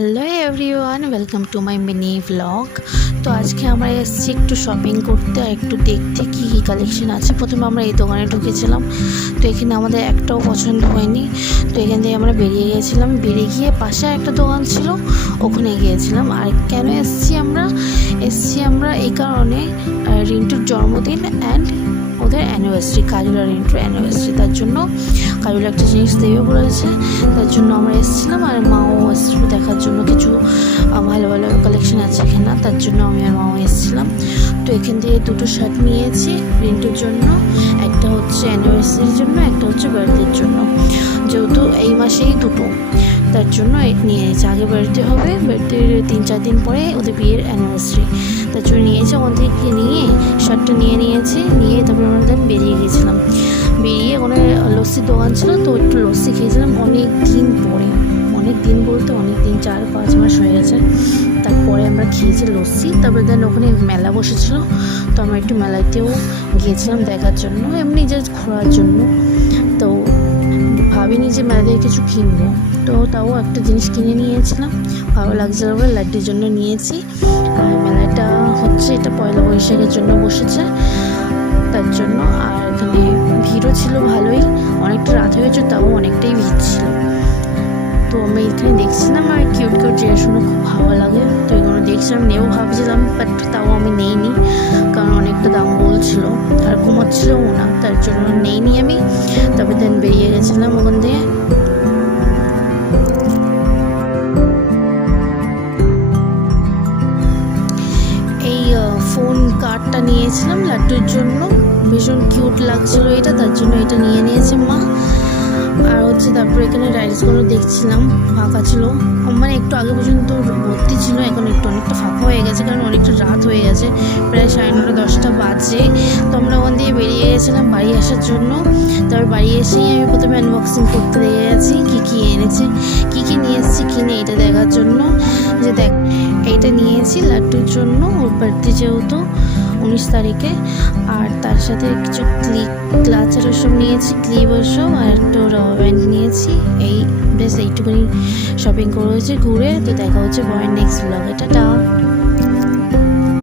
Hello everyone, welcome to my mini vlog. তো আজকে আমরা এসেছি একটু শপিং করতে আর একটু দেখতে কী কী কালেকশন আছে। প্রথমে আমরা এই দোকানে ঢুকেছিলাম, তো এখানে আমাদের একটাও পছন্দ হয়নি। তো এখান থেকে আমরা বেরিয়ে গিয়েছিলাম, বেরিয়ে গিয়ে পাশে একটা দোকান ছিল, ওখানে গিয়েছিলাম। আর কেন এসেছি আমরা এই কারণে, রিন্টুর জন্মদিন অ্যান্ড ওদের অ্যানিভার্সারি, কাজল আর রিন্টুর অ্যানিভার্সারি। তার জন্য কাজল একটা জিনিস দেবে বলেছে, তার জন্য আমরা এসেছিলাম। আর মাও এসেছিলো দেখার জন্য, কিছু ভালো ভালো কালেকশন আছে এখানে, তার জন্য আমি আর মাও এসেছিলাম। তো এখান থেকে দুটো শার্ট নিয়েছি রিন্টুর জন্য, একটা হচ্ছে অ্যানিভার্সারির জন্য, একটা হচ্ছে বার্থডের জন্য। যেহেতু এই মাসেই দুটো, তার জন্য নিয়ে নিয়েছি। আগে বার্থডে হবে, বার্থডের 3-4 দিন পরে ওদের বিয়ের অ্যানিভার্সারি, তার জন্য নিয়েছি। ওখান থেকে নিয়ে শার্টটা নিয়েছি, নিয়ে তারপরে আমরা বেরিয়ে গেছিলাম। বেরিয়ে ওখানে লস্যির দোকান ছিল, তো একটু লস্যি খেয়েছিলাম অনেক দিন পরে। অনেক দিন বলতে অনেক দিন, 4-5 মাস হয়ে গেছে। তারপরে আমরা খেয়েছি লস্যি। তারপরে ওখানে মেলা বসেছিল, তো আমরা একটু মেলাতেও গিয়েছিলাম দেখার জন্য, এমনি জাস্ট ঘোরার জন্য। তো ভাবিনি যে মেলাতে কিছু কিনবো, তো তাও একটা জিনিস কিনে নিয়েছিলাম, ভালো লাগছিল বলে লাড্ডুর জন্য নিয়েছি। আর মেলাটা হচ্ছে, এটা পয়লা বৈশাখের জন্য বসেছে, তার জন্য। আর এখানে ভিড়ও ছিল ভালোই, অনেকটা রাত হয়েছে, তাও অনেকটাই ভিড় ছিল। তো আমি এখানে দেখছিলাম আর কিউট জিনিসগুলো খুব ভালো লাগে, তো এগুলো দেখছিলাম, নেবো ভাবছিলাম, বাট তাও আমি নেইনি, কারণ অনেকটা দাম বলছিল আর কমাচ্ছিলও না, তার জন্য নেইনি আমি। তবে বেরিয়ে গেছিলাম ওখান থেকে। এই ফোন কার্ডটা নিয়েছিলাম লাড্ডুর জন্য, ভীষণ কিউট লাগছিল এটা, তার জন্য এটা নিয়েছে মা। আর হচ্ছে তারপরে এখানে রাইডসগুলো দেখছিলাম, ফাঁকা ছিল, মানে একটু আগে পর্যন্ত ভর্তি ছিল, এখন একটু অনেকটা ফাঁকা হয়ে গেছে, কারণ অনেকটা রাত হয়ে গেছে, প্রায় 9:30-10টা বাজে। তো আমরা ওখান দিয়ে বেরিয়ে গেছিলাম বাড়ি আসার জন্য। তারপর বাড়ি এসেই আমি প্রথমে আনবক্সিং করতে লেগে গেছি, কী এনেছে, কী নিয়ে এসেছি কিনে এটা দেখার জন্য। যে দেখ, এইটা নিয়েছি লাড্ডুর জন্য, ওর বার্থডে যেহেতু 19 তারিখে। আর তার সাথে কিছু ক্লাচার ওসব নিয়েছি, ক্লিপ ওসব, আর একটা রাবার ব্যান্ড নিয়েছি। এই বেশ এইটুকুনি শপিং করেছি ঘুরে। তো দেখা হচ্ছে পরের নেক্সট ব্লগে, টাটা।